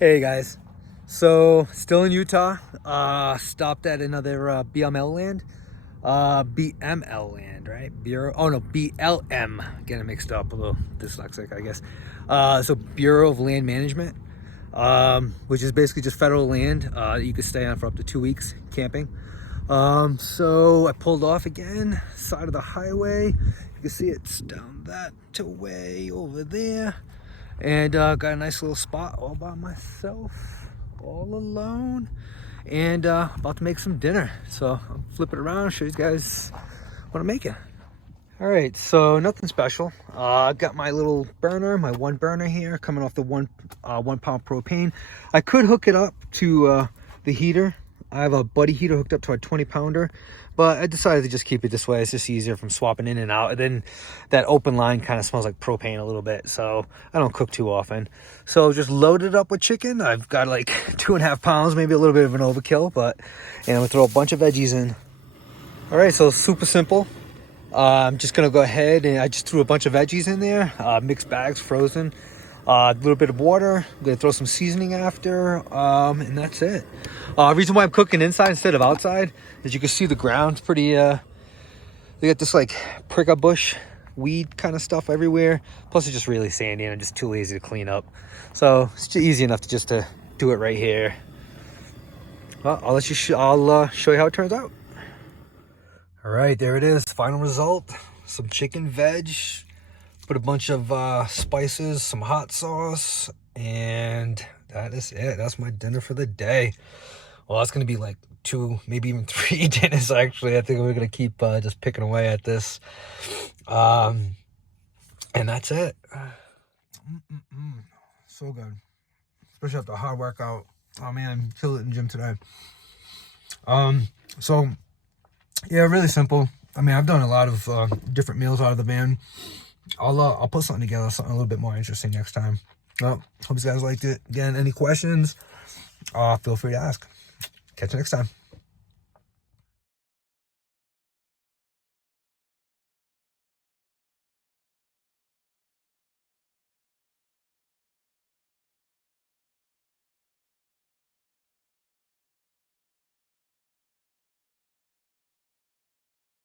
Hey guys, so still in Utah. Stopped at another BML land, BML land, right? Bureau. Oh no, BLM. Getting it mixed up. A little dyslexic, I guess. So Bureau of Land Management, which is basically just federal land that you could stay on for up to 2 weeks camping. So I pulled off again, side of the highway. You can see it's down that way over there. And got a nice little spot all by myself, all alone, and about to make some dinner. So I'll flip it around, show you guys what I'm making. All right, so nothing special. I got my little burner, my one burner here, coming off the 1 pound propane. I could hook it up to the heater. I have a buddy heater hooked up to a 20-pounder, but I decided to just keep it this way. It's just easier from swapping in and out. And then that open line kind of smells like propane a little bit, so I don't cook too often. So just loaded it up with chicken. I've got like 2.5 pounds, maybe a little bit of an overkill, but and I'm gonna throw a bunch of veggies in. All right, so super simple. I'm just gonna go ahead and I just threw a bunch of veggies in there, mixed bags, frozen. A little bit of water. I'm gonna throw some seasoning after, and that's it. Reason why I'm cooking inside instead of outside is you can see the ground's pretty. They got this like prickle bush, weed kind of stuff everywhere. Plus, it's just really sandy, and I'm just too lazy to clean up. So it's just easy enough to do it right here. Well, I'll let you. I'll show you how it turns out. All right, there it is. Final result. Some chicken veg. Put a bunch of spices, some hot sauce, and that is it. That's my dinner for the day. Well, that's going to be like 2, maybe even 3 dinners, actually. I think we're going to keep just picking away at this. And that's it. So good. Especially after a hard workout. Oh, man, killed it in the gym today. So, yeah, really simple. I mean, I've done a lot of different meals out of the van. I'll put something together, something a little bit more interesting next time. Well, hope you guys liked it. Again, any questions, feel free to ask. Catch you next time.